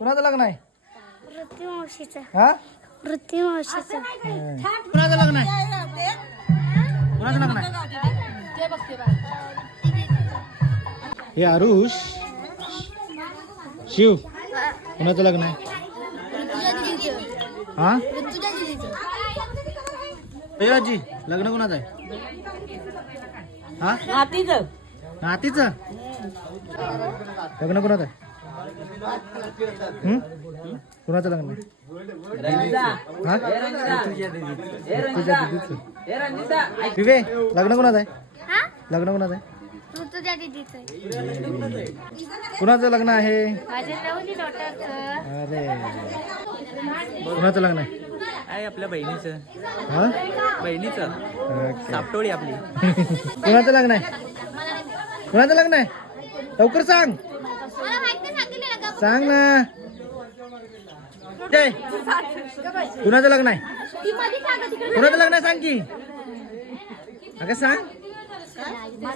कुणाचं लग्न आहे? वृत्ती मावशीचं. हा वृत्ती मावशीचं. कुणाचं लग्न आहे? कुणाचं लग्न आहे? हे आरुष शिव कुणाचं लग्न आहे? हा ए आजी लग्न कुणाचं आहे? हा नातीचं लग्न कुणाचं आहे? कुणाचं लग्न आहे? हा? तुझ्या दीदीचं. विवे लग्न कुणाचं आहे? लग्न कुणाचं आहे? ऋतुजा दीदीचं. कुणाचं लग्न आहे? माझ्या नवली डॉटरचं. अरे कुणाचं लग्न आहे? आहे आपल्या बहिणीचं. हा बहिणीचं Okay. सापटोळी आपली. कुणाचं लग्न आहे? कुणाचं लग्न आहे? लवकर सांग मला माहिती सांगितलं का? सांग ना. जय कुणाचं लग्न आहे? ती मध्ये सांगा तिकडे. कुणाचं लग्न आहे सांग की. अगं सांग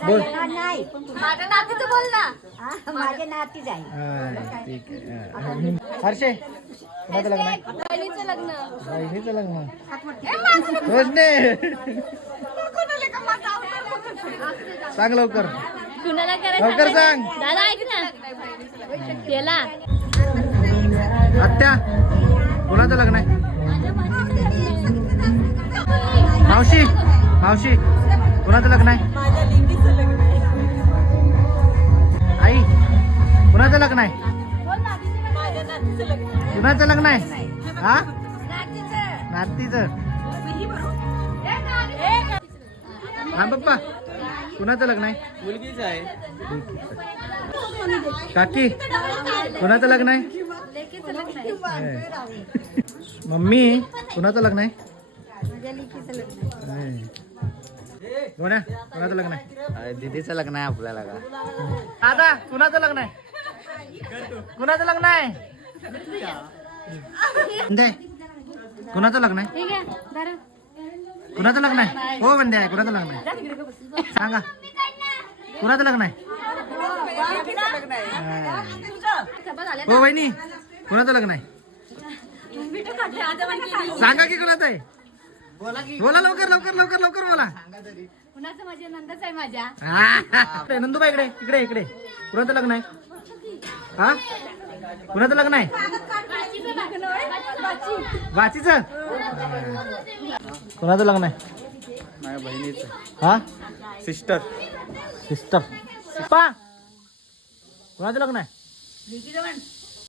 बोल. माझ्या नातीचं बोल ना. माझ्या नातीच आहे. हा, ठीक आहे. हर्षे कुणाचं लग्न आहे? बहिणीचं लग्न. बहिणीचं लग्न. रोशने सांग लवकर कुणाला करायचं? लवकर सांग. दादा ऐक ना. केला. आत्या कुणाचं लग्न आहे? मावशी मावशी कुणाचं लग्न आहे? आई कुणाचं लग्न आहे? कुणाचं लग्न आहे? हा नातीचं. हा पप्पा कुणाचं लग्न आहे? मुलगीच आहे. काकी कुणाचं लग्न आहे? मम्मी कुणाचं लग्न आहे? गोण्या कुणाचं लग्न आहे? दीदीचं लग्न आहे आपल्याला का. दादा कुणाचं लग्न आहे? कुणाचं लग्न आहे? वंदे कुणाचं लग्न आहे? ठीक आहे धरा. कुणाचं लग्न आहे? हो वंदे आहे कुणाचं लग्न आहे? सांगा कुणाचं लग्न आहे? हो वहिनी कुणाचं लग्न आहे? सांगा की कुणाचं आहे? बोला लवकर लवकर लवकर लवकर बोला. कुणाचं माझ्या नंदच आहे माझ्या. हा. नंदूबाई इकडे इकडे इकडे कुणाचं लग्न आहे? हा कुणाचं लग्न आहे? वाचीचं. कुणाचं लग्न आहे? माझ्या बहिणीचं. हा सिस्टर. सिस्टर पप्पा कुणाचं लग्न आहे?